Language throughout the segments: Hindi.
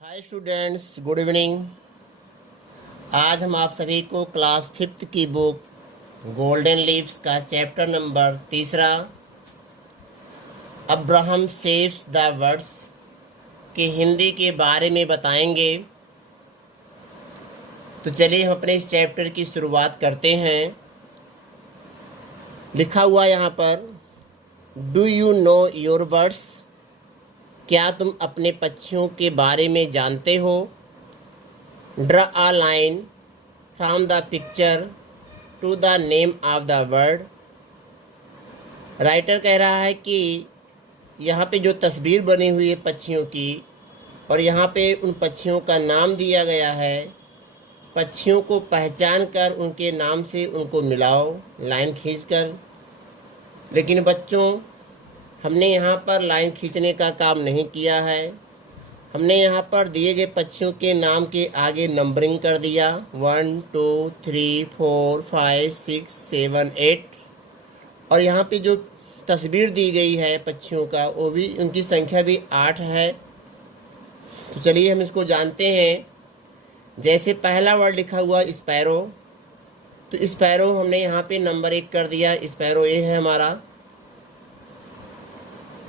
Hi students, good evening. आज हम आप सभी को क्लास 5th की बुक गोल्डन लीव्स का chapter number 3 Abraham saves the words के हिंदी के बारे में बताएंगे। तो चलिए हम अपने इस चैप्टर की शुरुआत करते हैं। लिखा हुआ यहाँ पर, do you know your birds? क्या तुम अपने पक्षियों के बारे में जानते हो? Draw a line from the picture to the name of the word. Writer कह रहा है कि यहाँ पे जो तस्वीर बनी हुई है पक्षियों की, और यहाँ पे उन पक्षियों का नाम दिया गया है। पक्षियों को पहचान कर उनके नाम से उनको मिलाओ लाइन खींचकर। लेकिन बच्चों, हमने यहाँ पर लाइन खींचने का काम नहीं किया है। हमने यहाँ पर दिए गए पक्षियों के नाम के आगे नंबरिंग कर दिया, 1 2 3 4 5 6 7 8। और यहाँ पे जो तस्वीर दी गई है पक्षियों का, वो भी उनकी संख्या भी 8 है। तो चलिए हम इसको जानते हैं। जैसे पहला वर्ड लिखा हुआ स्पैरो, तो स्पैरो हमने यहाँ पे नंबर 1 कर दिया, स्पैरो ये है हमारा।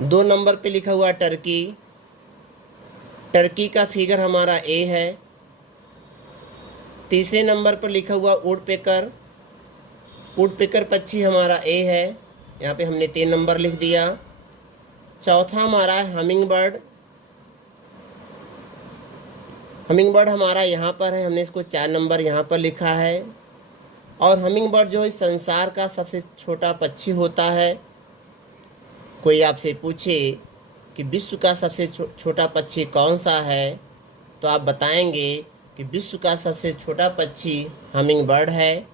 2 नंबर पे लिखा हुआ टर्की, टर्की का फिगर हमारा ए है। तीसरे नंबर पर लिखा हुआ वुडपेकर, वुडपेकर पक्षी हमारा ए है। यहाँ पे हमने 3 नंबर लिख दिया। चौथा हमारा हमिंग बर्ड, हमिंग बर्ड हमारा यहाँ पर है, हमने इसको 4 नंबर यहाँ पर लिखा है। और हमिंग बर्ड जो इस संसार का सबसे छोटा पक्षी होता है। कोई आपसे पूछे कि विश्व का सबसे छोटा पक्षी कौन सा है, तो आप बताएंगे कि विश्व का सबसे छोटा पक्षी हमिंग बर्ड है।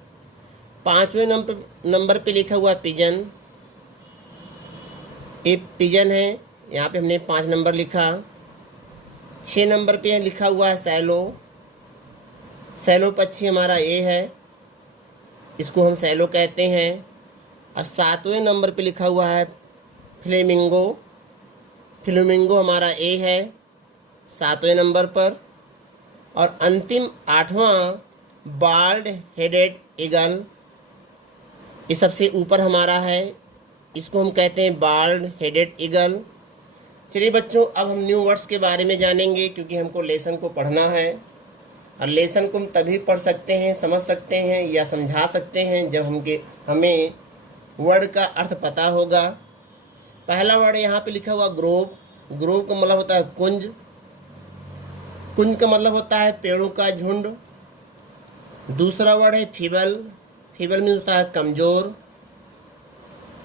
5वें नंबर पे लिखा हुआ पिजन, ये पिजन है, यहाँ पे हमने 5 नंबर लिखा। 6 नंबर पे लिखा हुआ है सैलो, सैलो पक्षी हमारा ये है, इसको हम सैलो कहते हैं। और 7वें नंबर पे लिखा हुआ है फ्लेमिंगो, फ्लेमिंगो हमारा ए है 7वें नंबर पर। और अंतिम 8वां बाल्ड हेडेड ईगल, ये सबसे ऊपर हमारा है, इसको हम कहते हैं बाल्ड हेडेड ईगल। चलिए बच्चों, अब हम न्यू वर्ड्स के बारे में जानेंगे, क्योंकि हमको लेसन को पढ़ना है। और लेसन को हम तभी पढ़ सकते हैं, समझ सकते हैं या समझा सकते हैं जब हमें वर्ड का अर्थ पता होगा। पहला वर्ड यहाँ पे लिखा हुआ ग्रोव, ग्रोव का मतलब होता है कुंज, कुंज का मतलब होता है पेड़ों का झुंड। दूसरा वर्ड है फीबल, फीबल मीन्स होता है कमज़ोर।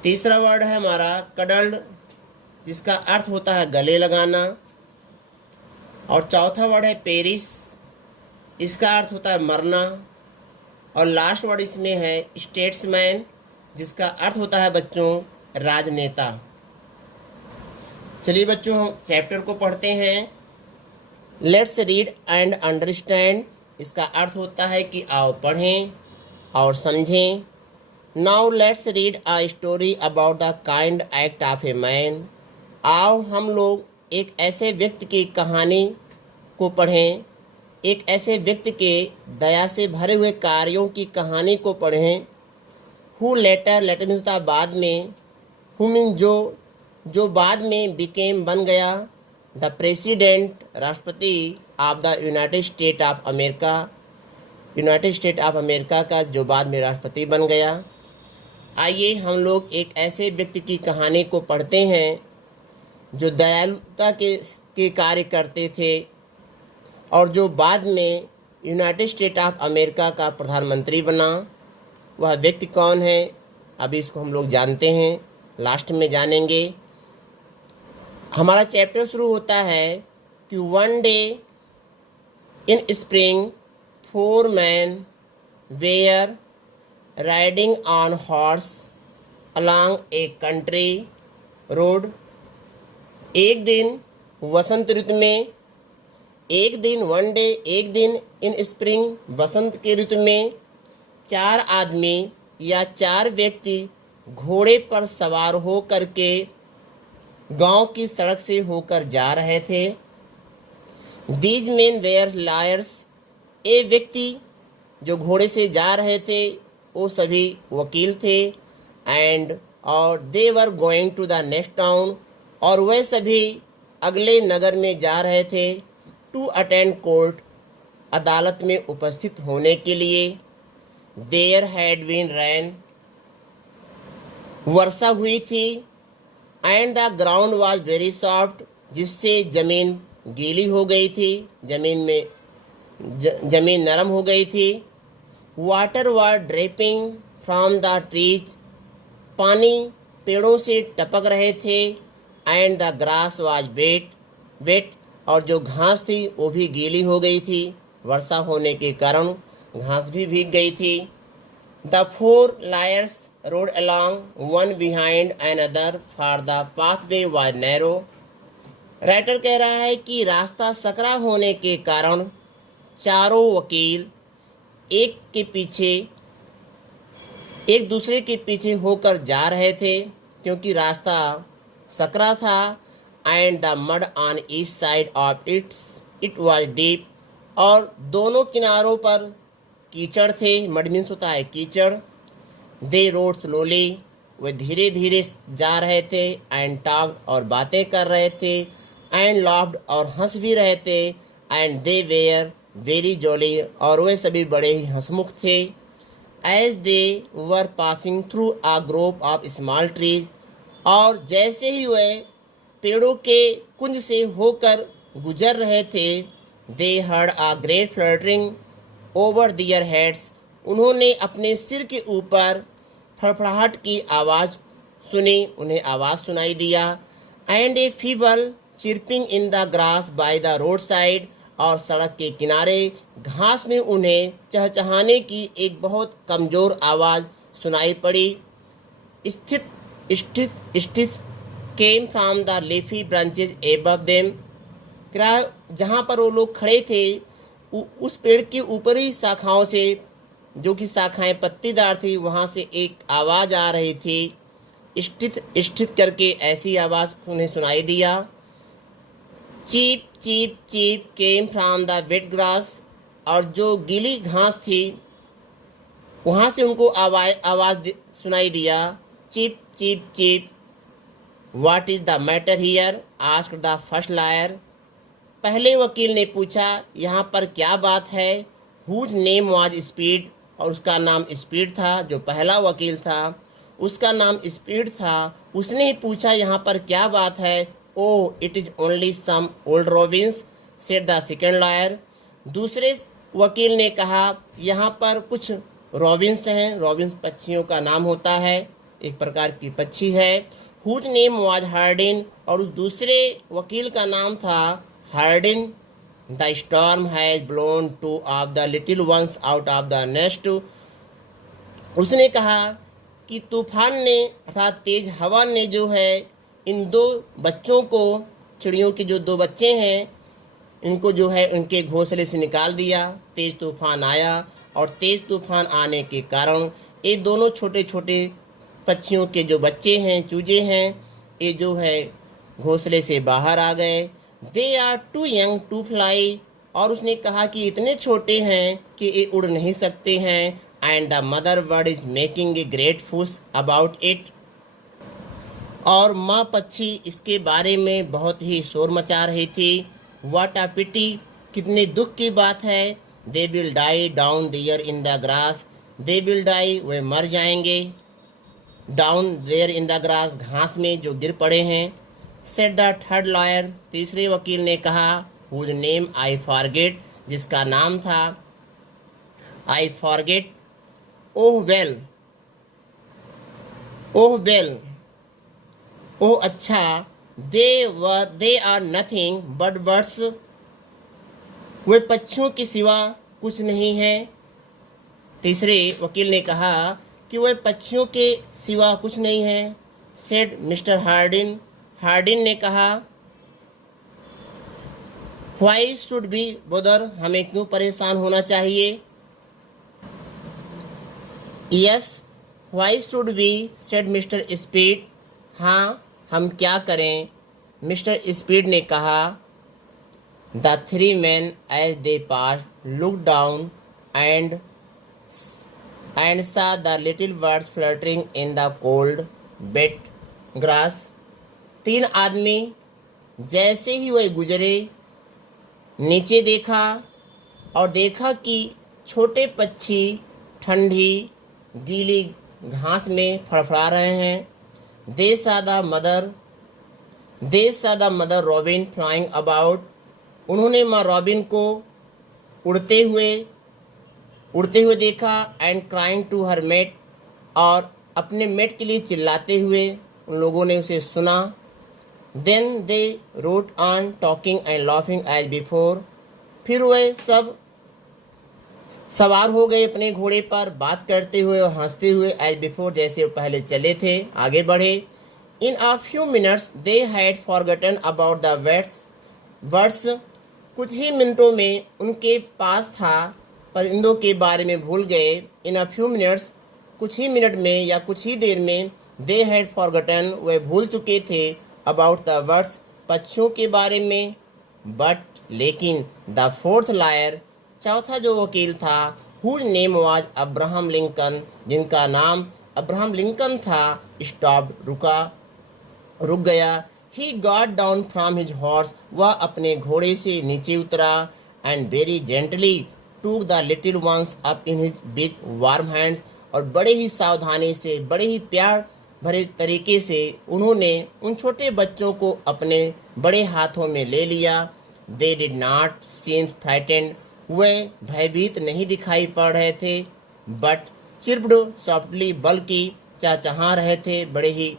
तीसरा वर्ड है हमारा कडल्ड, जिसका अर्थ होता है गले लगाना। और चौथा वर्ड है पेरिस, इसका अर्थ होता है मरना। और लास्ट वर्ड इसमें है स्टेट्समैन, जिसका अर्थ होता है बच्चों राजनेता। चलिए बच्चों, हम चैप्टर को पढ़ते हैं। लेट्स रीड एंड अंडरस्टैंड, इसका अर्थ होता है कि आओ पढ़ें और समझें। Now let's read a story about the kind act of a man. आओ हम लोग एक ऐसे व्यक्ति की कहानी को पढ़ें, एक ऐसे व्यक्ति के दया से भरे हुए कार्यों की कहानी को पढ़ें। हु लेटर, लेटर मीन्स होता है बाद में, हु मीन्स जो बाद में बिकेम बन गया, द प्रेसिडेंट राष्ट्रपति of the United state of America, United state of America का जो बाद में राष्ट्रपति बन गया। आइए हम लोग एक ऐसे व्यक्ति की कहानी को पढ़ते हैं जो दयालुता के कार्य करते थे, और जो बाद में यूनाइटेड स्टेट ऑफ अमेरिका का प्रधानमंत्री बना। वह व्यक्ति कौन है, अभी इसको हम लोग जानते हैं, लास्ट में जानेंगे। हमारा चैप्टर शुरू होता है कि one day in spring 4 man were riding on horse along a country road. एक दिन वसंत ऋतु में, एक दिन वन डे, एक दिन इन स्प्रिंग वसंत के ऋतु में 4 आदमी या 4 व्यक्ति घोड़े पर सवार हो करके गांव की सड़क से होकर जा रहे थे। दीज मेन वेयर लायर्स, ये व्यक्ति जो घोड़े से जा रहे थे वो सभी वकील थे। एंड और they were going to the next town, और वह सभी अगले नगर में जा रहे थे। टू अटेंड कोर्ट, अदालत में उपस्थित होने के लिए। देयर हैड बीन रैन, वर्षा हुई थी। And the ground was very soft, जिससे जमीन गीली हो गई थी, जमीन नरम हो गई थी। Water were dripping from the trees, पानी पेड़ों से टपक रहे थे। And the grass was wet, और जो घास थी वो भी गीली हो गई थी, वर्षा होने के कारण घास भी भीग गई थी। The four lawyers road along one behind another for the pathway was narrow. Writer कह रहा है कि रास्ता सकरा होने के कारण चारों वकील एक दूसरे के पीछे होकर जा रहे थे, क्योंकि रास्ता सकरा था। And the mud on each side of it was deep, और दोनों किनारों पर कीचड़ थे। मड मीन्स होता है कीचड़। दे रोड स्लोली, वे धीरे धीरे जा रहे थे। एंड टॉक, और बातें कर रहे थे। एंड लॉफ्ड, और हंस भी रहे थे। And they were very jolly, और वे सभी बड़े ही हंसमुख थे। As they were passing through a group of small trees, और जैसे ही वे पेड़ों के कुंज से होकर गुजर रहे थे। दे heard a great fluttering over their heads, उन्होंने अपने सिर के ऊपर फड़फड़ाहट की आवाज़ सुनी, उन्हें आवाज़ सुनाई दिया। And A feeble chirping in the grass by the road side, और सड़क के किनारे घास में उन्हें चहचहाने की एक बहुत कमज़ोर आवाज़ सुनाई पड़ी। स्थित केम from the leafy branches above them, जहाँ पर वो लोग खड़े थे उस पेड़ की ऊपरी शाखाओं से, जो कि शाखाएं पत्तीदार थी, वहाँ से एक आवाज़ आ रही थी। स्थित करके ऐसी आवाज़ उन्हें सुनाई दिया। Cheep cheep cheep came from the wet grass, और जो गीली घास थी वहाँ से उनको आवाज़ सुनाई दिया। Cheep cheep cheep. What is the matter here, asked the first lawyer, पहले वकील ने पूछा यहाँ पर क्या बात है। हुज नेम वाज स्पीड, और उसका नाम स्पीड था। जो पहला वकील था उसका नाम स्पीड था। उसने ही पूछा यहाँ पर क्या बात है। Oh it is only some old robins, said the second lawyer, दूसरे वकील ने कहा यहाँ पर कुछ रॉबिन्स हैं। रॉबिन्स पक्षियों का नाम होता है, एक प्रकार की पक्षी है। हुज नेम वाज हार्डिन, और उस दूसरे वकील का नाम था Hardin. The storm has blown two of the little ones out of the nest, उसने कहा कि तूफान ने अर्थात तेज हवा ने जो है इन दो बच्चों को, चिड़ियों के जो दो बच्चे हैं, इनको जो है उनके घोंसले से निकाल दिया। तेज तूफान आया, और तेज तूफान आने के कारण ये दोनों छोटे छोटे पक्षियों के जो बच्चे हैं, चूजे हैं, ये जो है घोंसले से बाहर आ गए। They are too young to fly, और उसने कहा कि इतने छोटे हैं कि ये उड़ नहीं सकते हैं। And the mother bird is making a great फुस अबाउट इट, और माँ पक्षी इसके बारे में बहुत ही शोर मचा रही थी। व्हाट अ पिटी, कितने दुख की बात है। They will die down there in the grass, they will die, वे मर जाएंगे। Down there in the grass, घास में जो गिर पड़े हैं। सेड द थर्ड लॉयर, तीसरे वकील ने कहा। हुज नेम आई फॉरगेट, जिसका नाम था I forget. Oh well, oh well, oh अच्छा। They are nothing but birds, वे पक्षियों के सिवा कुछ नहीं है। तीसरे वकील ने कहा कि वे पक्षियों के सिवा कुछ नहीं है। सेड मिस्टर हार्डिन, हार्डिन ने कहा। व्हाई शुड बी बोदर, हमें क्यों परेशान होना चाहिए। Yes why should be, said mister speed, हाँ हम क्या करें, मिस्टर स्पीड ने कहा। The three men, as they passed, looked down and saw the little birds fluttering in the cold wet grass. तीन आदमी जैसे ही वह गुजरे नीचे देखा और देखा कि छोटे पक्षी ठंडी गीली घास में फड़फड़ा रहे हैं. They saw the mother robin flying about. उन्होंने माँ रॉबिन को उड़ते हुए देखा. And crying to her mate, और अपने मेट के लिए चिल्लाते हुए उन लोगों ने उसे सुना. Then they rode on talking and laughing as before. फिर वे सब सवार हो गए अपने घोड़े पर, बात करते हुए और हंसते हुए as before, जैसे पहले चले थे, आगे बढ़े. In a few minutes they had forgotten about the birds. कुछ ही मिनटों में उनके पास था परिंदों के बारे में भूल गए. In a few minutes, कुछ ही मिनट में या कुछ ही देर में, they had forgotten, वे भूल चुके थे, about the birds, पक्षियों के बारे में. But, लेकिन the fourth liar, चौथा जो वकील था, whose name was Abraham Lincoln, जिनका नाम अब्राहम लिंकन था, stopped, रुक गया. He got down from his horse, वह अपने घोड़े से नीचे उतरा. And very gently took the little ones up in his big warm hands, और बड़े ही सावधानी से, बड़े ही प्यार भरे तरीके से उन्होंने उन छोटे बच्चों को अपने बड़े हाथों में ले लिया. They did not seem frightened, वे भयभीत नहीं दिखाई पड़ रहे थे. But chirped softly, बल्कि चहचहा रहे थे बड़े ही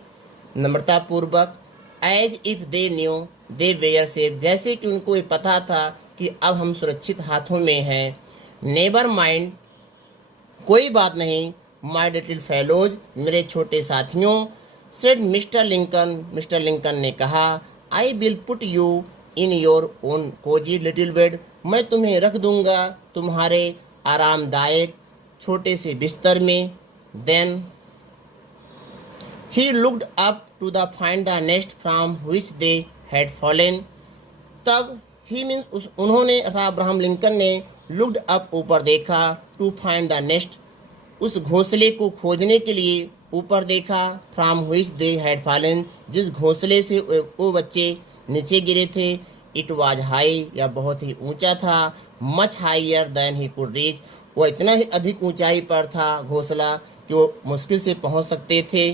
नम्रतापूर्वक. As if they knew they were safe, जैसे कि उनको ये पता था कि अब हम सुरक्षित हाथों में हैं. Never mind, कोई बात नहीं, my little fellows, मेरे छोटे साथियों, said मिस्टर लिंकन ने कहा. I will put you in your own cozy little bed, मैं तुम्हें रख दूंगा तुम्हारे आरामदायक छोटे से बिस्तर में. Then he looked up to find the nest from which they had fallen. तब he means उन्होंने अर्थात अब्राहम लिंकन ने looked up, ऊपर देखा, to find the nest, उस घोंसले को खोजने के लिए ऊपर देखा. From which they had fallen, जिस घोंसले से वो बच्चे नीचे गिरे थे. It was high, यह बहुत ही ऊंचा था. Much higher than he could reach, वो इतना ही अधिक ऊंचाई पर था घोंसला कि वो मुश्किल से पहुंच सकते थे.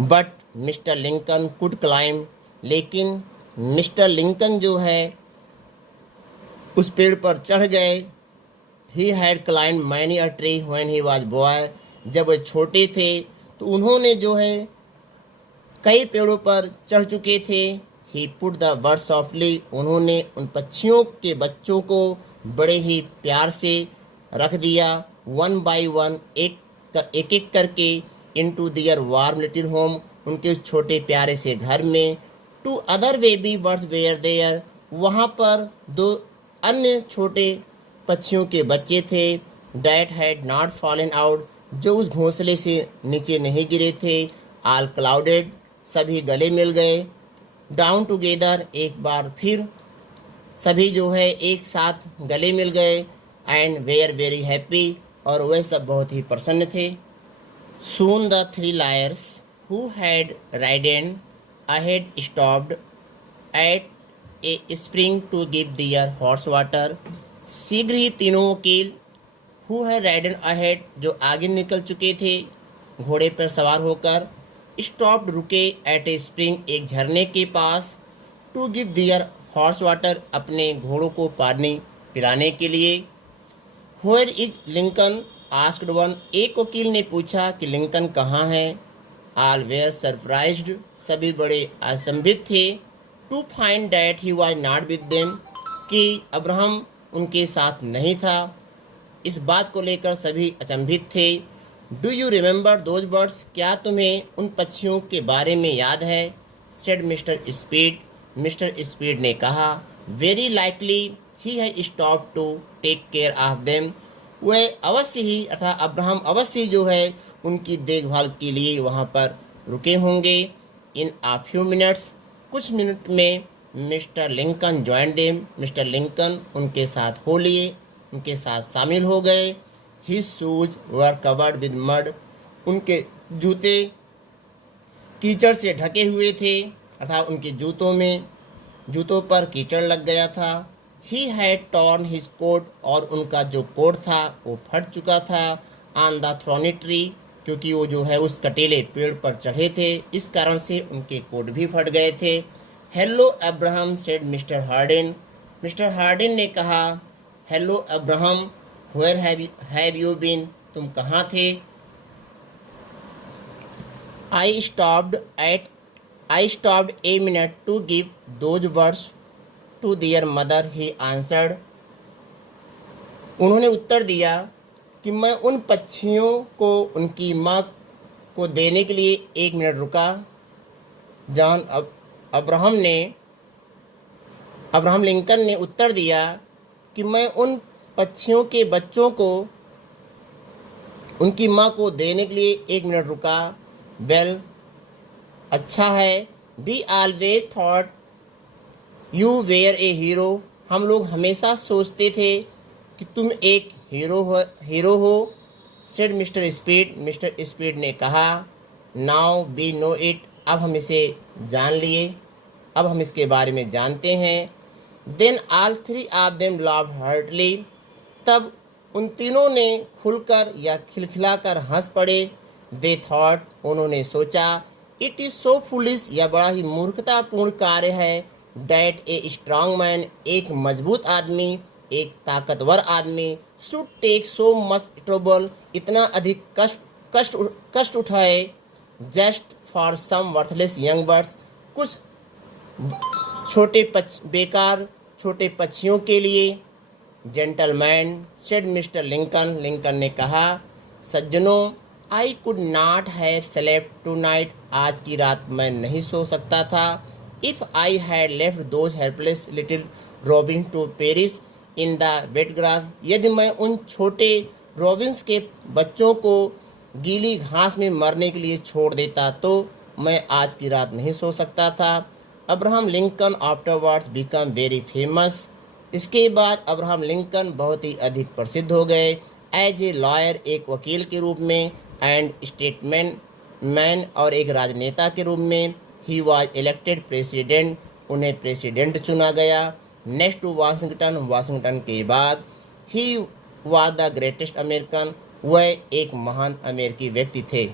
But mister Lincoln could climb, लेकिन मिस्टर लिंकन जो है उस पेड़ पर चढ़ गए. He had climbed many a tree when he was boy, जब वे छोटे थे तो उन्होंने जो है कई पेड़ों पर चढ़ चुके थे. He put the birds softly, उन्होंने उन पक्षियों के बच्चों को बड़े ही प्यार से रख दिया. One by one, एक करके, into their warm little home, उनके उस छोटे प्यारे से घर में. Two other baby birds were there, वहाँ पर दो अन्य छोटे पक्षियों के बच्चे थे. That had not fallen out, जो उस घोंसले से नीचे नहीं गिरे थे. All clouded, सभी गले मिल गए. Down together, एक बार फिर सभी जो है एक साथ गले मिल गए. And were very happy, और वे सब बहुत ही प्रसन्न थे. Soon the three liars who had ridden ahead stopped at a spring to give their horse water. शीघ्र ही तीनों वकील who had ridden ahead, जो आगे निकल चुके थे घोड़े पर सवार होकर, stopped, रुके, at a spring, एक झरने के पास, to give their horse water, अपने घोड़ों को पानी पिलाने के लिए. Where is Lincoln? asked one, एक वकील ने पूछा कि लिंकन कहाँ है. All were surprised, सभी बड़े असंभित थे. To find that he was not with them, कि अब्राहम उनके साथ नहीं था. इस बात को लेकर सभी अचंभित थे. Do you remember those birds? क्या तुम्हें उन पक्षियों के बारे में याद है? said mister speed, mister speed ने कहा. Very likely he has stopped to take care of them, वे अवश्य ही अर्थात अब्राहम अवश्य जो है उनकी देखभाल के लिए वहाँ पर रुके होंगे. इन a few minutes, कुछ मिनट में, mister Lincoln join them, mister Lincoln उनके साथ हो लिए, उनके साथ शामिल हो गए। His shoes were covered with mud, उनके जूते कीचड़ से ढके हुए थे, अर्थात उनके जूतों पर कीचड़ लग गया था। He had torn his coat, और उनका जो कोट था वो फट चुका था। ऑन द थ्रॉनी ट्री, क्योंकि वो जो है उस कटीले पेड़ पर चढ़े थे, इस कारण से उनके कोट भी फट गए थे। Hello Abraham said mister Hardin, mister Hardin ने कहा, hello Abraham, where have you been, तुम कहाँ थे? I stopped a minute to give those words to their mother, he answered. उन्होंने उत्तर दिया कि मैं उन पक्षियों को उनकी माँ को देने के लिए 1 मिनट रुका। अब्राहम लिंकन ने उत्तर दिया कि मैं उन पक्षियों के बच्चों को उनकी माँ को देने के लिए 1 मिनट रुका। वेल, अच्छा है। We always thought you were a hero, हम लोग हमेशा सोचते थे कि तुम एक हीरो हो। Said mister speed, mister speed ने कहा, नाउ वी नो इट, अब हम इसे जान लिए, अब हम इसके बारे में जानते हैं। Then all 3 of them laughed heartily, तब उन तीनों ने खुलकर या खिलखिलाकर हंस पड़े। दे थॉट, उन्होंने सोचा, इट इज सो फुलिश, यह बड़ा ही मूर्खतापूर्ण कार्य है। डैट ए स्ट्रांग मैन, एक मजबूत आदमी, एक ताकतवर आदमी, should take so much trouble, इतना अधिक कष्ट उठाए, just for some worthless young birds, कुछ बेकार छोटे पक्षियों के लिए। Gentlemen, said mister Lincoln, Lincoln ने कहा, सज्जनों, I could not have slept tonight, आज की रात मैं नहीं सो सकता था। If I had left those helpless little robin to perish in the wet grass, यदि मैं उन छोटे रॉबिन्स के बच्चों को गीली घास में मरने के लिए छोड़ देता तो मैं आज की रात नहीं सो सकता था। Abraham Lincoln afterwards become very famous, इसके बाद अब्राहम लिंकन बहुत ही अधिक प्रसिद्ध हो गए। एज ए लॉयर, एक वकील के रूप में, एंड स्टेटमैन मैन, और एक राजनेता के रूप में। ही वॉज इलेक्टेड प्रेसिडेंट, उन्हें प्रेसिडेंट चुना गया। नेक्स्ट टू वाशिंगटन, वाशिंगटन के बाद। He was the greatest American, वह एक महान अमेरिकी व्यक्ति थे।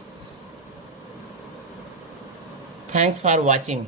Thanks for watching.